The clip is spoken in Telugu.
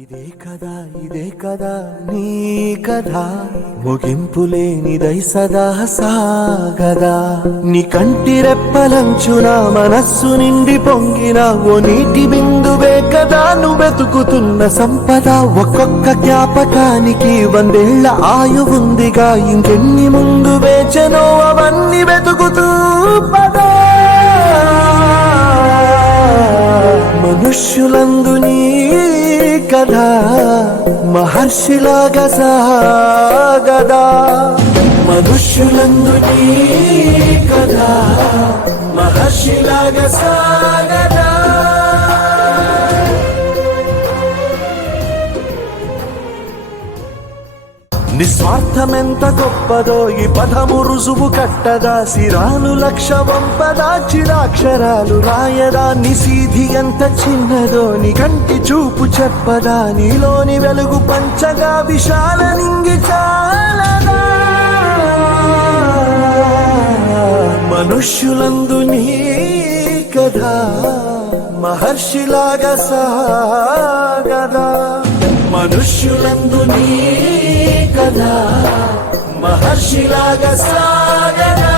ఇదే కదా నీ కథ ముగింపులేనిదై సదా సాగదా నీ కంటి రెప్పలంచున మనస్సు నిండి పొంగిన ఓ నీటి బిందువే కదా నువ్వు వెతుకుతున్న సంపద ఒక్కొక్క జ్ఞాపకానికి 100 ఏళ్ల ఆయువుందిగా ఇంకెన్ని ముందు వేచనో అవన్నీ వెతుకుతూ పదా మనుష్యులందు నీ కథ మహర్షిలాగా సాగదా మనుష్యులందు నీ కథ మహర్షిలాగా సాగదా నిస్వార్థమెంత గొప్పదో ఈ పదము రుజువు కట్టదా సిరాలు లక్ష వంపదా చిరాక్షరాలు రాయదా నిసీధి ఎంత చిన్నదో నీ కంటి చూపు చెప్పదా నీలోని వెలుగు పంచగా విశాల నింగి చాలదా మనుష్యులందు నీ కథ మహర్షిలాగా సాగదా మనుష్యులందు నీ కథ మహర్షిలాగా సాగదా